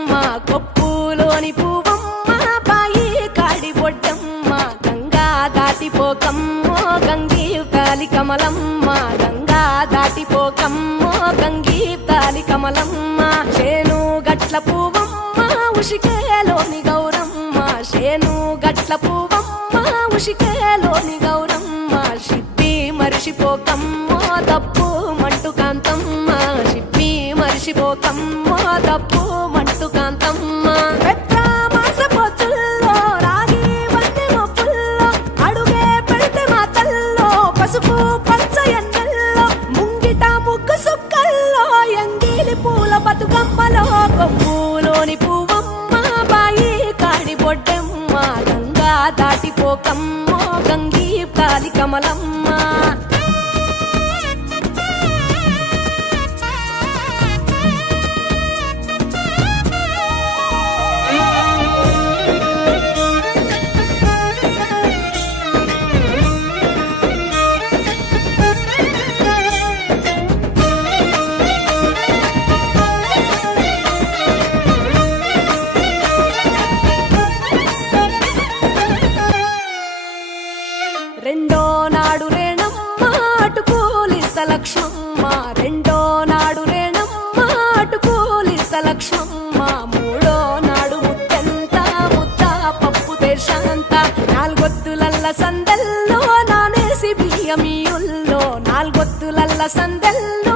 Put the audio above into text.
బొడ్డమ్మ కొప్పులోని పువ్వమ్మ బాయి కాడి బొడ్డమ్మ గంగా దాటిపోకమ్మో గంగీ తాలి కమలమ్మ గంగా దాటిపోకమ్మో గంగీ తాలి కమలమ్మ చేను గట్ల పువ్వమ్మ ఉషికేలోని గౌరమ్మ చేను గట్ల పువ్వమ్మ ఉషికేలోని గౌరమ్మ షిప్పి మరిషిపోకమ్మో తప్పు మంటు కాంతమ్మ షిప్పి మరిషిపోకమ్మో తప్పు మంటు కాంతమ్మ పెద్ద మాస పొత్తుల్లో రాగి వంటి మొప్పుల్లో అడుగే పెడితే మాతల్లో పసుపు పచ్చ ఎన్నెల్లో ముంగిట ముగ్గు సుక్కల్లో ఎంగిలి పూల బతుకమ్మలో కొమ్ములోని పువ్వమ్మ బాయి కాడి బొడ్డమ్మ గంగా దాటిపోకమ్మో గంగీ తాలి కమలమ్మ రెండో నాడు రేణమ్మ అటుకూలిస్త లక్ష్మమ్మ రెండో నాడు రేణమ్మ అటుకూలిస్త లక్ష్మమ్మ మూడో నాడు ముత్తెంత ముద్ద పప్పు దేశంత నాలుగొత్తులల్ల సందెల్లో నానేసి బియ్యమియుల్లో నాలుగొత్తులల్ల సందెల్లో